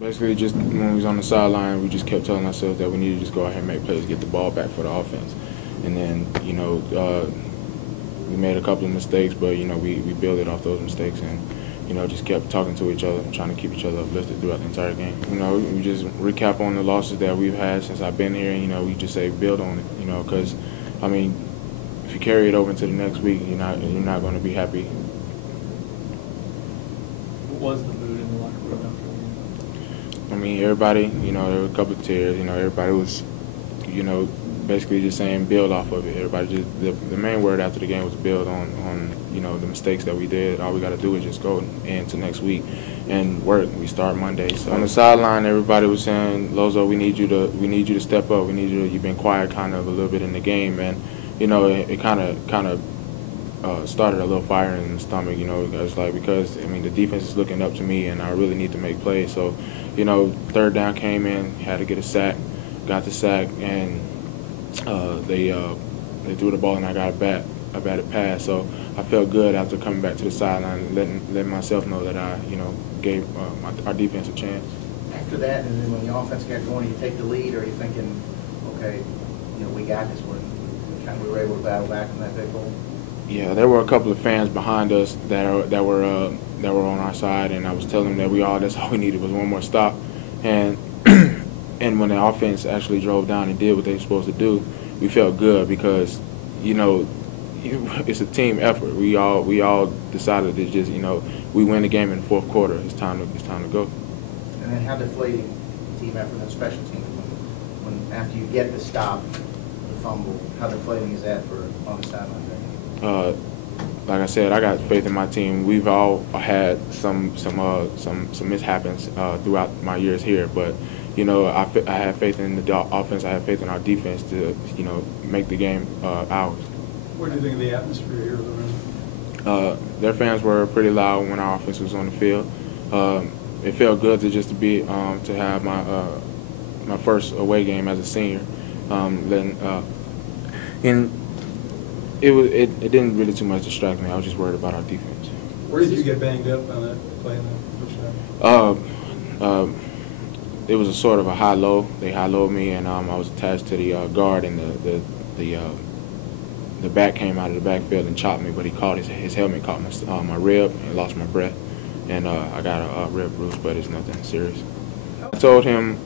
Basically, just when we was on the sideline, we just kept telling ourselves that we needed to just go ahead and make plays, get the ball back for the offense. And then, we made a couple of mistakes, but, we built it off those mistakes and, just kept talking to each other and trying to keep each other uplifted throughout the entire game. We just recap on the losses that we've had since I've been here, and, we just say build on it, because, if you carry it over into the next week, you're not going to be happy. What was the mood in the locker room after the game? Everybody, there were a couple of tears. Everybody was, basically just saying build off of it. Everybody just, the main word after the game was build on the mistakes that we did. All we got to do is just go into next week and work. We start Monday. So on the sideline, everybody was saying, Lozo, we need you to step up. You've been quiet kind of a little bit in the game, and it kind of started a little fire in the stomach, because the defense is looking up to me and I really need to make plays. So, third down came in, had to get a sack, got the sack, and they threw the ball and I got a batted pass. So I felt good after coming back to the sideline and letting myself know that I, gave our defense a chance. After that, and then when the offense got going, you take the lead, or are you thinking, okay, we got this one? We were able to battle back from that big hole? Yeah, there were a couple of fans behind us that were on our side, and I was telling them that that's all we needed was one more stop. And and when the offense actually drove down and did what they were supposed to do, we felt good because, it's a team effort. We all decided to just, we win the game in the fourth quarter. It's time to go. And then how deflating team effort and special teams when after you get the stop, the fumble, how deflating is that for on the sideline? Like I said, I got faith in my team. We've all had some mishaps throughout my years here, but I have faith in the offense. I have faith in our defense to make the game ours. What do you think of the atmosphere here around? Their fans were pretty loud when our offense was on the field. It felt good to have my first away game as a senior. It didn't really too much distract me. I was just worried about our defense. Where did you get banged up on that play? It was a sort of a high-low. They high-lowed me, and I was attached to the guard, and the back came out of the backfield and chopped me, but his helmet caught my rib and lost my breath, and I got a rib bruise, but it's nothing serious. I told him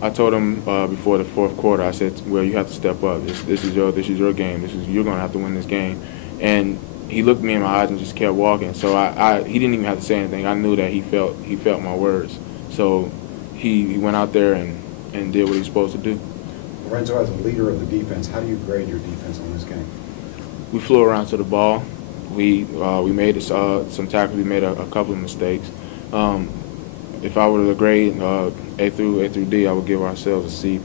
before the fourth quarter. I said, "Well, you have to step up. This is your game. You're going to have to win this game." And he looked me in my eyes and just kept walking. So he didn't even have to say anything. I knew that he felt my words. So he went out there and did what he was supposed to do. Lorenzo, as a leader of the defense, how do you grade your defense on this game? We flew around to the ball. We made some tackles. We made a couple of mistakes. If I were to grade A through D, I would give ourselves a C+.